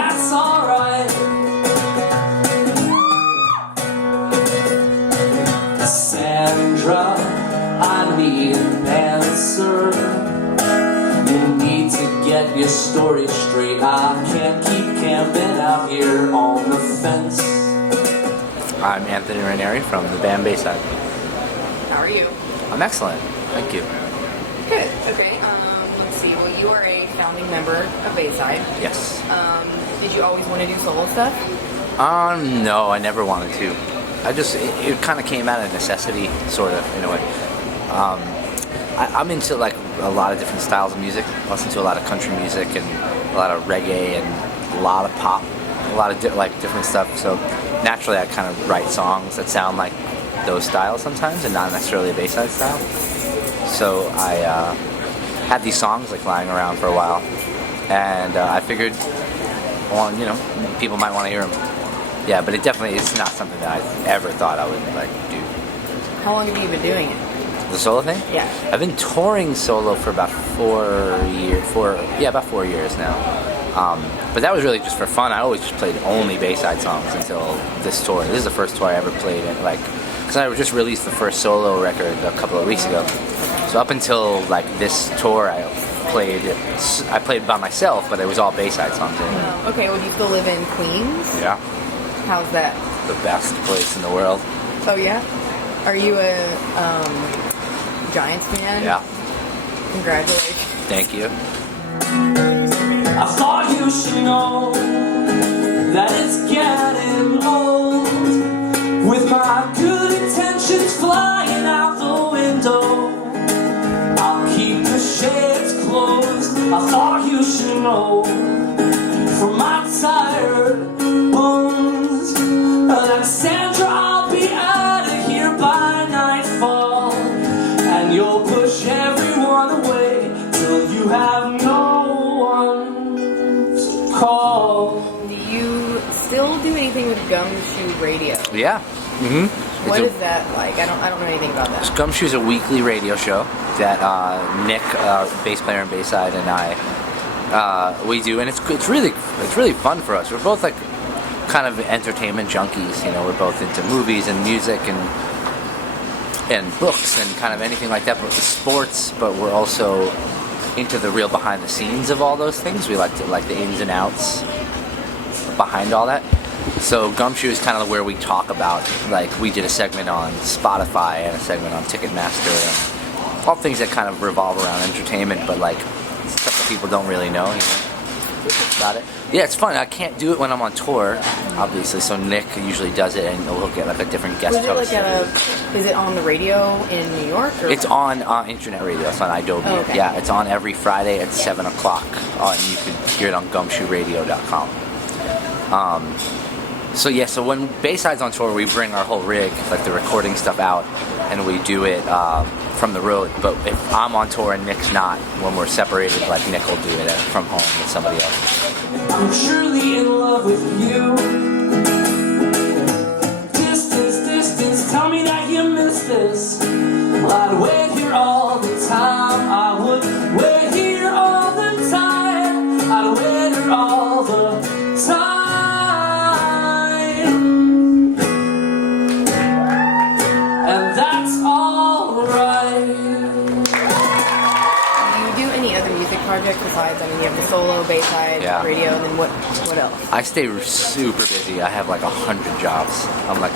that's alright. Sandra, I need an answer. You need to get your story straight. I can't keep camping out here on the fence. I'm Anthony Raneri from the band Bayside. How are you? I'm excellent. Thank you. Good. Okay. Let's see. Well, you are a founding member of Bayside. Yes. Did you always want to do solo stuff? No, I never wanted to. It kind of came out of necessity, sort of, in a way. I'm into like a lot of different styles of music. I listen to a lot of country music and a lot of reggae and a lot of pop, a lot of different stuff. So naturally, I kind of write songs that sound like those styles sometimes, and not necessarily a Bayside style. So I had these songs like lying around for a while, and I figured, well, you know, people might want to hear them. Yeah, but it's not something that I ever thought I would like do. How long have you been doing it? The solo thing? Yeah. I've been touring solo for about 4 years. About 4 years now. But that was really just for fun. I always just played only Bayside songs until this tour. This is the first tour I ever played in, because I just released the first solo record a couple of weeks ago. So up until like this tour, I played by myself, but it was all Bayside songs. Okay. Well, do you still live in Queens? Yeah. How's that? The best place in the world. Oh yeah. Are you a Giants fan? Yeah. Congratulations. Thank you. I thought you should know that it's getting old, with my good intentions flying out the window. I'll keep the shades closed. I thought you should know, from my tired bones, that Sandra, I'll be out of here by nightfall, and you'll push everyone away till you have no one to call. Do you still do anything with Gumshoe Radio? Yeah. Mm-hmm. What is that like? I don't know anything about that. Gumshoe is a weekly radio show that Nick, bass player in Bayside, and I we do, and it's really fun for us. We're both like kind of entertainment junkies, you know. We're both into movies and music and books and kind of anything like that, but the sports. But we're also into the real behind the scenes of all those things. We like the ins and outs behind all that. So Gumshoe is kind of where we talk about, like, we did a segment on Spotify and a segment on Ticketmaster and all things that kind of revolve around entertainment, but like stuff that people don't really know, you know, about it. Yeah, it's fun. I can't do it when I'm on tour, obviously, so Nick usually does it, and we'll get like a different guest host. Is it on the radio in New York? Or? It's on internet radio. It's on iDobi. Oh, okay. Yeah, it's on every Friday at 7 o'clock. And you can hear it on gumshoeradio.com. So when Bayside's on tour, we bring our whole rig, like the recording stuff out, and we do it from the road. But if I'm on tour and Nick's not, when we're separated, like Nick will do it from home with somebody else. I'm truly in love with you. Distance, tell me that you miss this. Well, I'd wait here all the time. I would wait here all the time. I'd wait here all the time. And that's alright. Do you do any other music projects besides, you have the solo, Bayside, radio, and then what else? I stay super busy. I have like 100 jobs. I'm like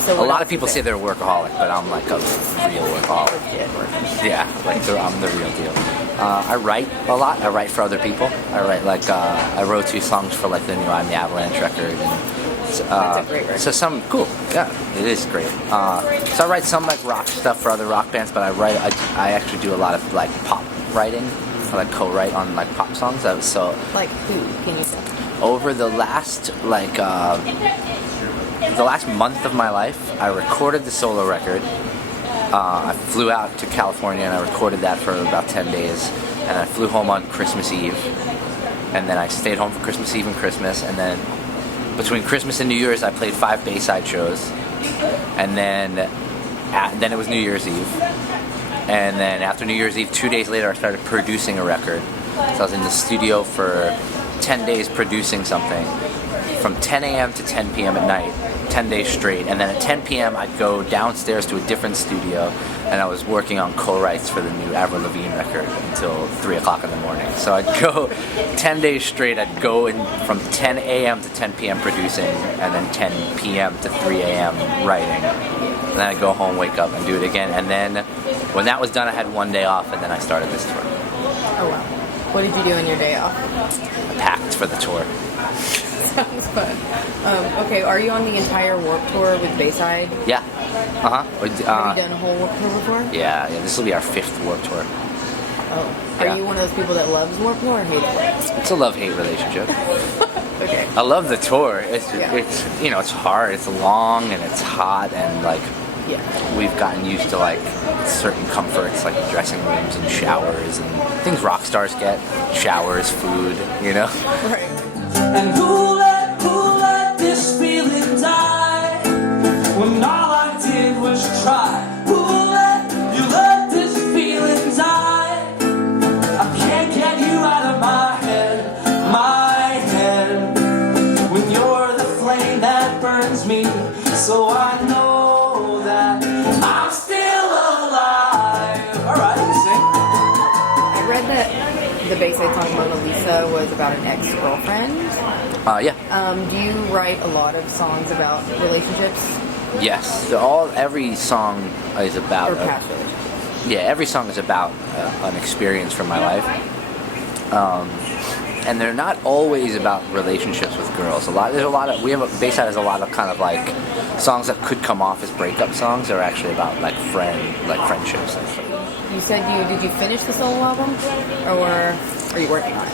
so a lot of people say they're a workaholic, but I'm like a real workaholic. Yeah, I'm the real deal. I write a lot. I write for other people. I write I wrote 2 songs for like the new I'm the Avalanche record. That's a great record. So some cool. Yeah, it is great. So I write some like rock stuff for other rock bands, but I actually do a lot of like pop writing. I like co-write on like pop songs. So like who can you say? Over the last month of my life, I recorded the solo record. I flew out to California and I recorded that for about 10 days, and I flew home on Christmas Eve, and then I stayed home for Christmas Eve and Christmas, and then between Christmas and New Year's I played 5 Bayside shows, and then it was New Year's Eve, and then after New Year's Eve, 2 days later, I started producing a record. So I was in the studio for 10 days producing something from 10 a.m. to 10 p.m. at night, 10 days straight, and then at 10 p.m. I'd go downstairs to a different studio, and I was working on co-writes for the new Avril Lavigne record until 3 o'clock in the morning. So I'd go 10 days straight, I'd go in from 10 a.m. to 10 p.m. producing, and then 10 p.m. to 3 a.m. writing. And then I'd go home, wake up, and do it again. And then when that was done, I had 1 day off, and then I started this tour. Oh, wow. What did you do on your day off? I packed for the tour. Sounds fun. Okay, are you on the entire Warped Tour with Bayside? Yeah. Have you done a whole Warped Tour before? Yeah. This will be our 5th Warped Tour. Oh. Are you one of those people that loves Warped Tour or hate it? It's a love-hate relationship. Okay. I love the tour. It's it's hard. It's long and it's hot and like we've gotten used to like certain comforts like dressing rooms and showers and things rock stars get. Showers, food, you know. Right. And who let this feeling die when all I did was try? Who let this feeling die? I can't get you out of my head, when you're the flame that burns me, so I know that I'm still alive. All right, sing. I read that the Bayside song Mona Lisa was about an ex-girlfriend. Yeah. Do you write a lot of songs about relationships? Yes. Every song is about. Or passive? Every song is about an experience from my life. And they're not always about relationships with girls. Bayside has a lot of kind of like songs that could come off as breakup songs. They're actually about like friendships and stuff. You said did you finish the solo album, or are you working on it?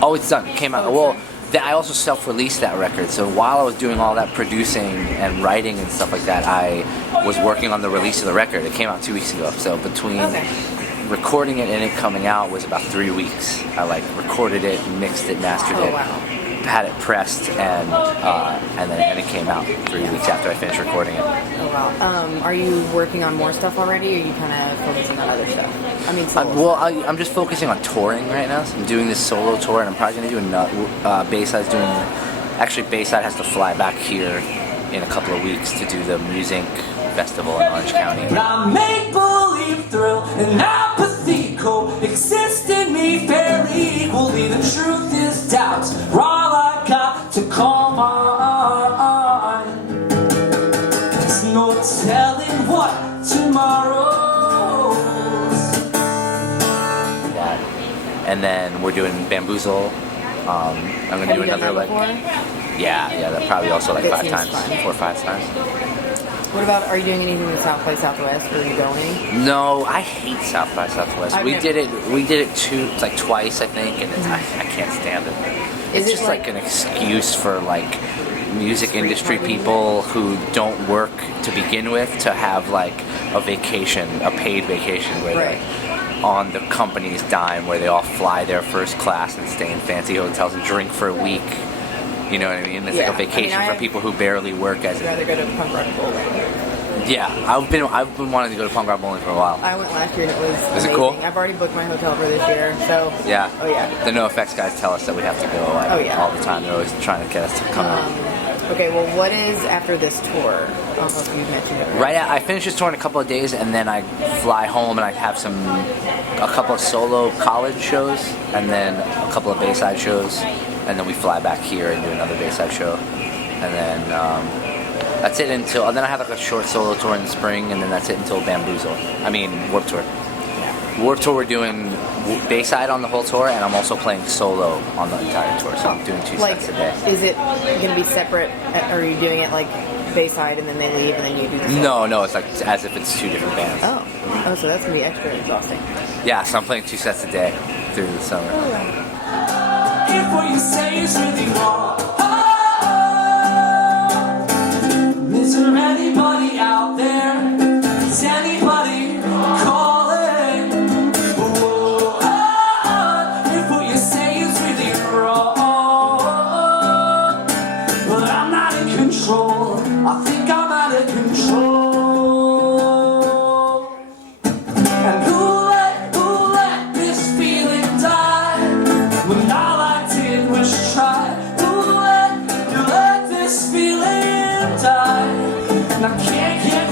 Oh, it's done. It came out. Well, I also self-released that record. So while I was doing all that producing and writing and stuff like that, I was working on the release of the record. It came out 2 weeks ago. So between recording it and it coming out was about 3 weeks. I like recorded it, mixed it, mastered it, had it pressed, and then it came out 3 weeks after I finished recording it. Oh wow! Are you working on more stuff already, or are you kind of focusing on other stuff? I mean, I'm just focusing on touring right now. So I'm doing this solo tour, and I'm probably going to do another. Bayside's doing. Actually, Bayside has to fly back here in a couple of weeks to do the Music Festival in Orange County. Now make-believe thrill and apathy coexist in me fairly equally. The truth is doubts are all I got to call mine. There's no telling what tomorrow's. That. And then we're doing Bamboozle. I'm going to do another that probably also like 5 times, 4 or 5 times. What about, are you doing anything with South by Southwest, or are you going? No, I hate South by Southwest. We did it twice, I think, and I can't stand it. It's just like an excuse for like music industry people who don't work to begin with to have like a vacation, a paid vacation where they're on the company's dime, where they all fly there first class and stay in fancy hotels and drink for a week. You know what I mean? It's like a vacation for people who barely work as. I'd rather go to punk rock bowling. Yeah, I've been wanting to go to punk rock bowling for a while. I went last year and it was amazing. It cool? I've already booked my hotel for this year, so yeah. Oh yeah. The NoFX guys tell us that we have to go all the time. They're always trying to get us to come out. Okay, well, what is after this tour? I don't know if you've mentioned it. Right, I finish this tour in a couple of days, and then I fly home and I have a couple of solo college shows, and then a couple of Bayside shows, and then we fly back here and do another Bayside show, and then that's it until. Then I have like a short solo tour in the spring, and then that's it until Warped Tour. Warped Tour, we're doing Bayside on the whole tour, and I'm also playing solo on the entire tour, so I'm doing 2 sets a day. Is it going to be separate, or are you doing it like Bayside and then they leave and then you do the solo? No, it's like as if it's 2 different bands. Oh, so that's going to be extra exhausting. Yeah, so I'm playing 2 sets a day through the summer. If what you say is really wrong, is there anybody out there? Is anybody calling? If what you say is really wrong, but I'm not in control. I think I'm out of control. And who let this feeling die when all I did was try? and I can't get